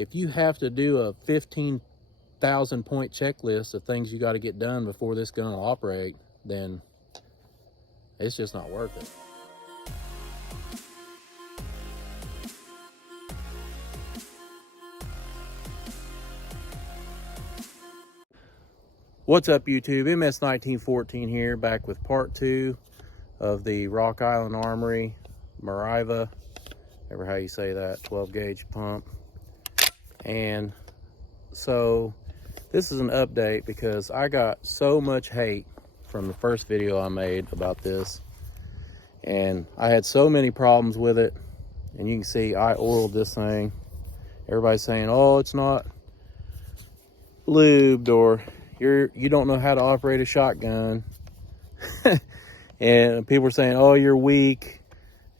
if you have to do a 15,000 point checklist of things you got to get done before this gun will operate, then it's just not worth it. What's up, YouTube? MS1914 here, back with part 2 of the Rock Island Armory Meriva, ever how you say that, 12 gauge pump. And so this is an update because I got so much hate from the first video I made about this, and I had so many problems with it. And you can see I oiled this thing. Everybody's saying, oh, it's not lubed, or you don't know how to operate a shotgun. And people are saying, oh, you're weak,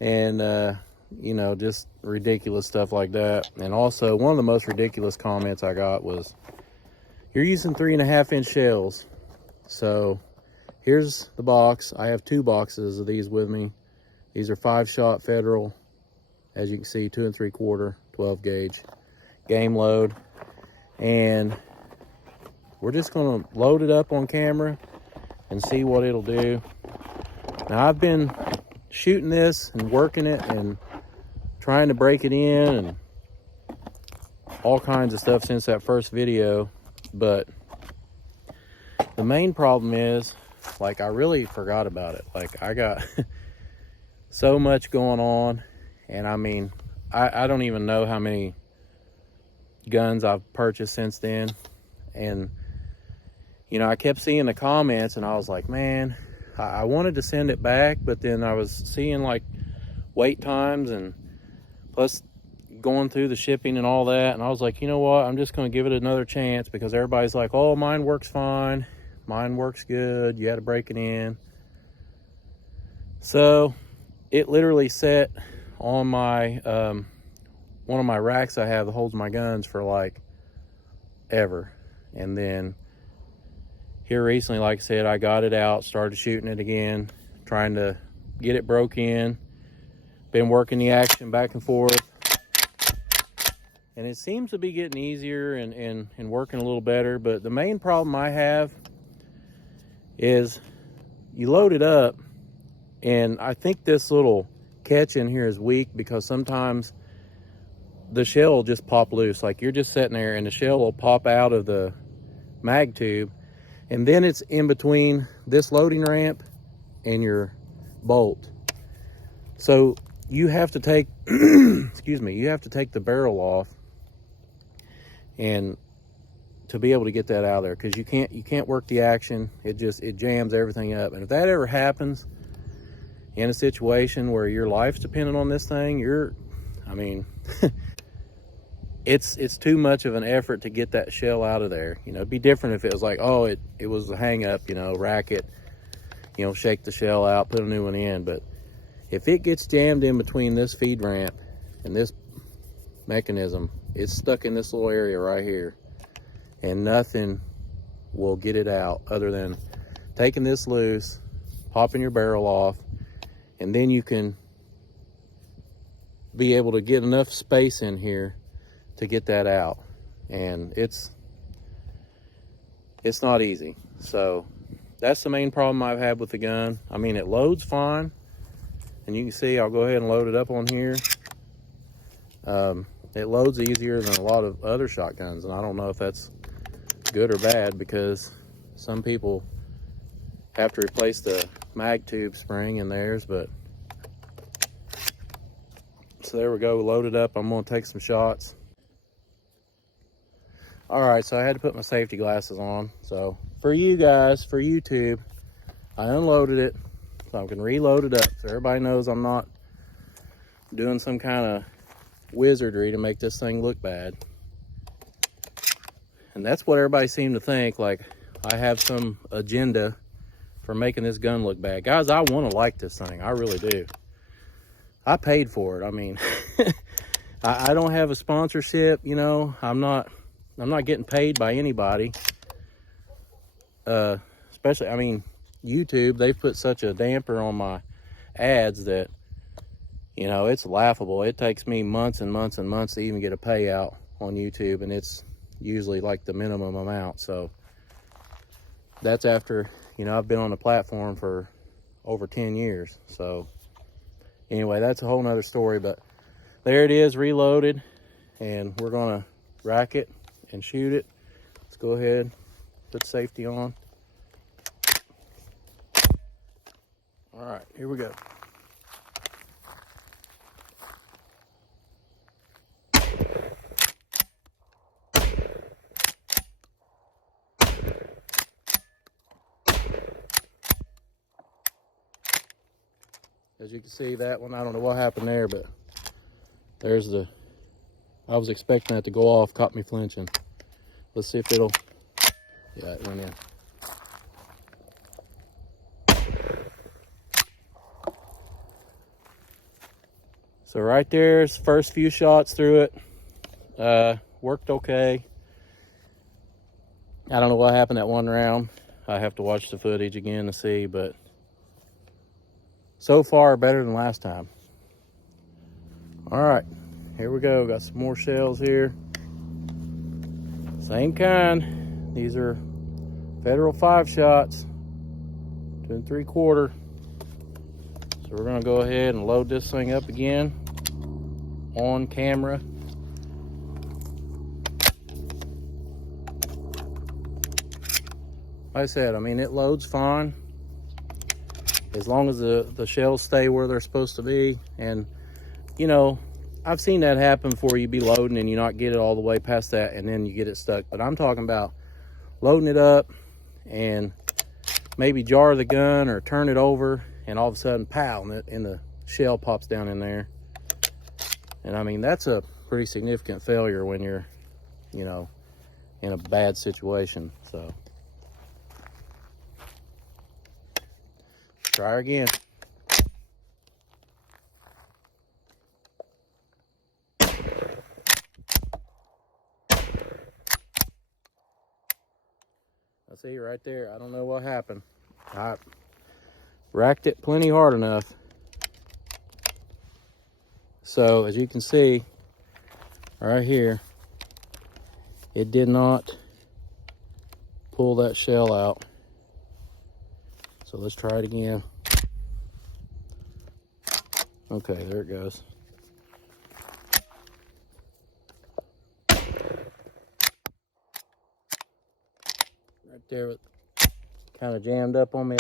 and you know, just ridiculous stuff like that. And also, one of the most ridiculous comments I got was, you're using 3.5-inch shells. So here's the box. I have 2 boxes of these with me. These are 5-shot Federal, as you can see, 2 3/4 12 gauge game load. And we're just gonna load it up on camera and see what it'll do. Now, I've been shooting this and working it and trying to break it in and all kinds of stuff since that first video, but the main problem is, like, I really forgot about it. Like, I got so much going on, and I mean, I don't even know how many guns I've purchased since then. And you know, I kept seeing the comments and I was like, man, I wanted to send it back, but then I was seeing like wait times and plus going through the shipping and all that. And I was like, you know what? I'm just going to give it another chance, because everybody's like, oh, mine works fine. Mine works good. You had to break it in. So it literally sat on my, one of my racks I have that holds my guns for like ever. And then here recently, like I said, I got it out, started shooting it again, trying to get it broke in. Been working the action back and forth. And it seems to be getting easier and working a little better. But the main problem I have is you load it up, and I think this little catch in here is weak, because sometimes the shell will just pop loose. Like, you're just sitting there and the shell will pop out of the mag tube, and then it's in between this loading ramp and your bolt. So you have to take excuse me, you have to take the barrel off and to be able to get that out of there, because you can't work the action. It jams everything up. And if that ever happens in a situation where your life's dependent on this thing, I mean it's too much of an effort to get that shell out of there. You know, it'd be different if it was like, oh, it was a hang up, you know, rack it, you know, shake the shell out, put a new one in. But if it gets jammed in between this feed ramp and this mechanism, it's stuck in this little area right here, and nothing will get it out other than taking this loose, popping your barrel off, and then you can be able to get enough space in here to get that out. And it's not easy. So that's the main problem I've had with the gun. I mean, it loads fine, and you can see, I'll go ahead and load it up on here. It loads easier than a lot of other shotguns, and I don't know if that's good or bad, because some people have to replace the mag tube spring in theirs. But so there we go, loaded up. I'm gonna take some shots. All right, so I had to put my safety glasses on. So for you guys, for YouTube, I unloaded it, so I can reload it up so everybody knows I'm not doing some kind of wizardry to make this thing look bad. And that's what everybody seemed to think, like I have some agenda for making this gun look bad. Guys, I want to like this thing. I really do. I paid for it. I mean, I don't have a sponsorship, you know. I'm not getting paid by anybody. Especially, I mean, YouTube, they've put such a damper on my ads that, you know, it's laughable. It takes me months and months and months to even get a payout on YouTube, and it's usually like the minimum amount. So that's after, you know, I've been on the platform for over 10 years. So anyway, that's a whole nother story, but there it is, reloaded, and we're gonna rack it and shoot it. Let's go ahead, put safety on. All right, here we go. As you can see, that one, I don't know what happened there, but there's the, I was expecting that to go off, caught me flinching. Let's see if it'll, yeah, it went in. So right there's the first few shots through it. Worked okay. I don't know what happened that one round. I have to watch the footage again to see, but so far better than last time. All right, here we go. Got some more shells here. Same kind. These are Federal 5 shots, 2 3/4. So we're gonna go ahead and load this thing up again on camera. Like I said, I mean, it loads fine as long as the shells stay where they're supposed to be. And you know, I've seen that happen before. You be loading and you not get it all the way past that, and then you get it stuck. But I'm talking about loading it up and maybe jar the gun or turn it over, and all of a sudden, pow, and the shell pops down in there. And I mean, that's a pretty significant failure when you're, you know, in a bad situation. So try again. I see right there, I don't know what happened. I racked it plenty hard enough. So as you can see right here, it did not pull that shell out. So let's try it again. Okay, there it goes. Right there, it kind of jammed up on me.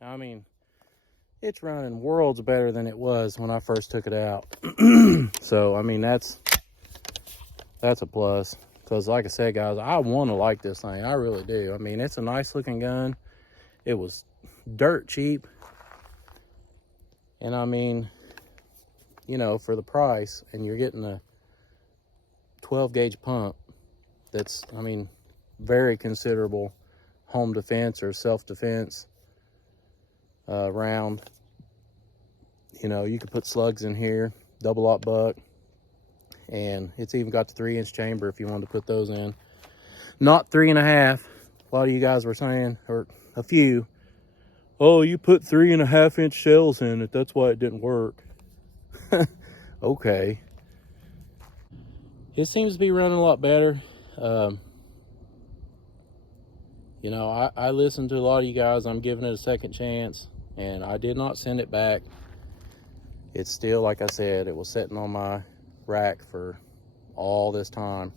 I mean, it's running worlds better than it was when I first took it out. So, I mean, that's a plus. Because like I said, guys, I want to like this thing. I really do. I mean, it's a nice looking gun. It was dirt cheap. And I mean, you know, for the price, and you're getting a 12 gauge pump that's, I mean, very considerable home defense or self-defense round. You know, you could put slugs in here, double aught buck, and it's even got the 3-inch chamber if you wanted to put those in. Not 3.5. A lot of you guys were saying, or a few, oh, you put 3.5-inch shells in it, that's why it didn't work. Okay. It seems to be running a lot better. You know, I listened to a lot of you guys. I'm giving it a second chance, and I did not send it back. It's still, like I said, it was sitting on my rack for all this time,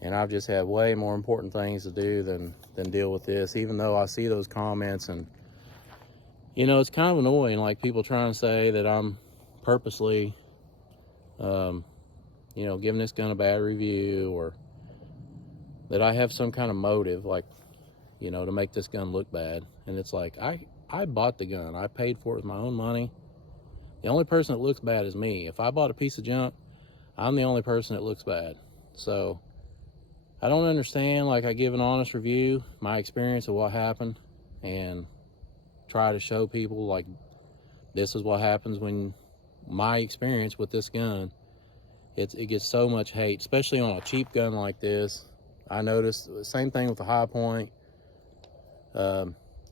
and I've just had way more important things to do than deal with this, even though I see those comments. And you know, it's kind of annoying, like people trying to say that I'm purposely you know, giving this gun a bad review, or that I have some kind of motive, like, you know, to make this gun look bad. And it's like, I bought the gun, I paid for it with my own money. The only person that looks bad is me. If I bought a piece of junk, I'm the only person that looks bad. So I don't understand. Like, I give an honest review, my experience of what happened, and try to show people, like, this is what happens when my experience with this gun. It gets so much hate, especially on a cheap gun like this. I noticed the same thing with the high point.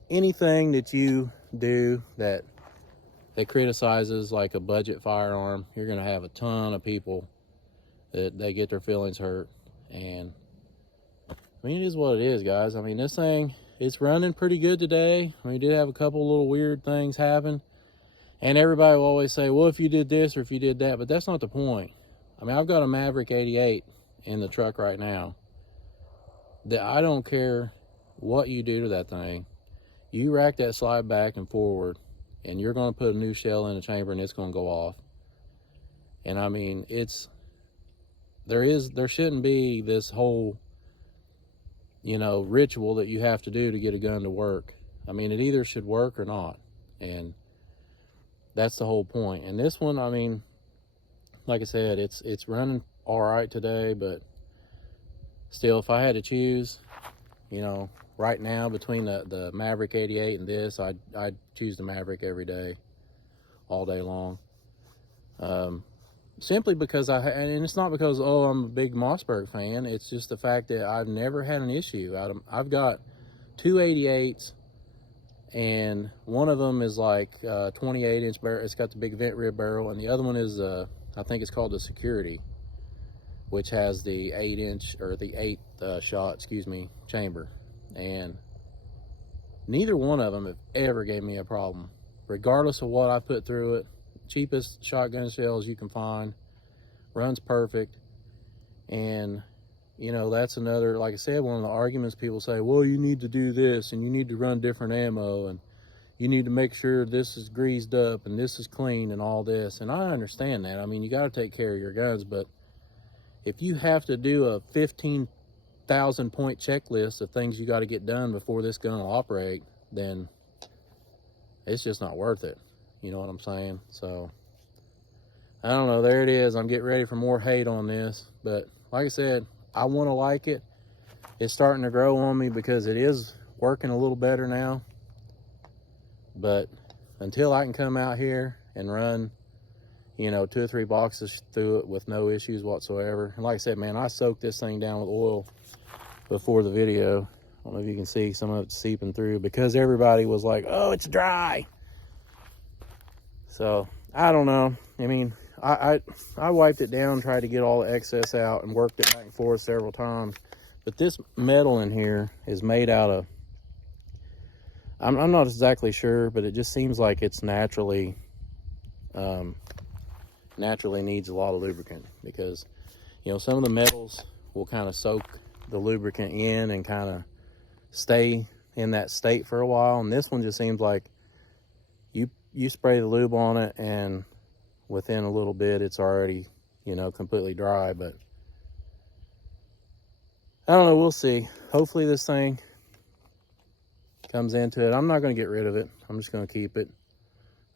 Anything that you do that criticizes like a budget firearm, you're going to have a ton of people that they get their feelings hurt. And I mean, it is what it is, guys. I mean, this thing, it's running pretty good today. We did have a couple little weird things happen, and everybody will always say, well, if you did this or if you did that, but that's not the point. I mean, I've got a Maverick 88 in the truck right now that I don't care what you do to that thing. You rack that slide back and forward, and you're going to put a new shell in the chamber, and it's going to go off. And I mean, there shouldn't be this whole, you know, ritual that you have to do to get a gun to work. I mean, it either should work or not, and that's the whole point. And this one, I mean, like I said, it's running all right today, but still, if I had to choose, you know, right now between the Maverick 88 and this, I'd choose the Maverick every day, all day long. Simply because and it's not because, oh, I'm a big Mossberg fan. It's just the fact that I've never had an issue. I've got two 88s, and one of them is like 28-inch barrel. It's got the big vent rib barrel, and the other one is I think it's called the Security, which has the 8-inch or the 8 shot, excuse me, chamber. And neither one of them have ever gave me a problem, regardless of what I put through it. Cheapest shotgun shells you can find, runs perfect. And you know, that's another, like I said, one of the arguments people say, well, you need to do this and you need to run different ammo and you need to make sure this is greased up and this is clean and all this. And I understand that. I mean, you got to take care of your guns, but if you have to do a 15,000 point checklist of things you got to get done before this gun will operate, then it's just not worth it. You know what I'm saying? So I don't know. There it is. I'm getting ready for more hate on this, but like I said, I want to like it. It's starting to grow on me because it is working a little better now. But until I can come out here and run, you know, 2 or 3 boxes through it with no issues whatsoever. And like I said, man, I soaked this thing down with oil before the video. I don't know if you can see some of it seeping through because everybody was like, oh, it's dry. So I don't know. I mean, I wiped it down, tried to get all the excess out and worked it back and forth several times. But this metal in here is made out of, I'm not exactly sure, but it just seems like it's naturally needs a lot of lubricant because, you know, some of the metals will kind of soak the lubricant in and kind of stay in that state for a while. And this one just seems like you spray the lube on it and within a little bit it's already, you know, completely dry. But I don't know, we'll see. Hopefully this thing comes into it. I'm not going to get rid of it. I'm just going to keep it.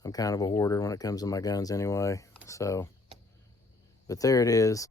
I'm kind of a hoarder when it comes to my guns anyway. So, but there it is.